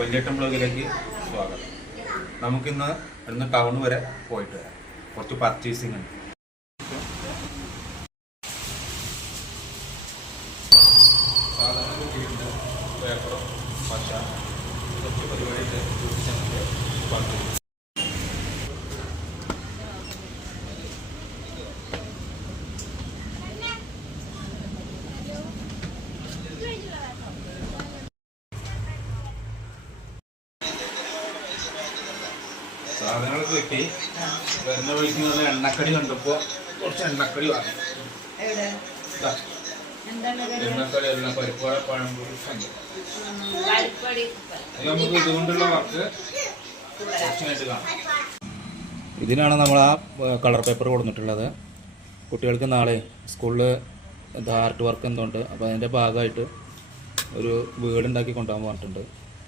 കൊല്ലേട്ടൻ ബ്ലോഗിലേക്ക് സ്വാഗതം. നമുക്കിന്ന് ഇന്ന് ടൗൺ വരെ പോയിട്ട് വരാം. കുറച്ച് പർച്ചേസിങ് ഉണ്ട്. സാധാരണ കിട്ടിയിട്ടുണ്ട് പേപ്പറും പശ കുറച്ച് പരിപാടിയിട്ട് പർച്ചേസ്. സാധനങ്ങളൊക്കെ കിട്ടി. വരുന്ന വഴിക്കുന്നത് എണ്ണക്കടി കണ്ടപ്പോൾ കുറച്ച് എണ്ണക്കടി വാങ്ങി. എണ്ണക്കടി എല്ലാം പരിപ്പാട പഴംപൊരി നമുക്ക് ഇതുകൊണ്ടുള്ള വർക്ക് കുറച്ചായിട്ട് കാണാം. ഇതിനാണ് നമ്മൾ ആ കളർ പേപ്പർ കൊടുത്തിട്ടുള്ളത്. കുട്ടികൾക്ക് നാളെ സ്കൂളിൽ ആർട്ട് വർക്ക് എന്തുണ്ട്, അപ്പോൾ അതിൻ്റെ ഭാഗമായിട്ട് ഒരു വീടുണ്ടാക്കി കൊണ്ടുപോകാൻ പറഞ്ഞിട്ടുണ്ട്.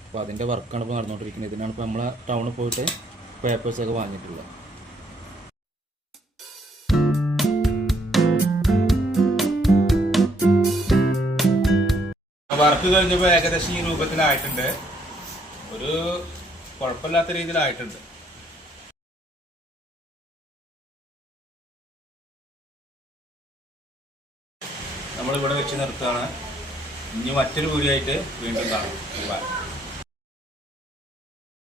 അപ്പോൾ അതിൻ്റെ വർക്കാണ് ഇപ്പോൾ നടന്നുകൊണ്ടിരിക്കുന്നത്. ഇതിനാണ് ഇപ്പോൾ നമ്മൾ ടൗണിൽ പോയിട്ട് പേപ്പേഴ്സൊക്കെ വാങ്ങിയിട്ടുള്ളത്. വർക്ക് കഴിഞ്ഞപ്പോൾ ഏകദേശം ഈ രൂപത്തിലായിട്ടുണ്ട്. ഒരു കുഴപ്പമില്ലാത്ത രീതിയിലായിട്ടുണ്ട്. നമ്മളിവിടെ വെച്ച് നിർത്താണ്. ഇനി മറ്റൊരു വീഡിയോ ആയിട്ട് വീണ്ടും കാണാം.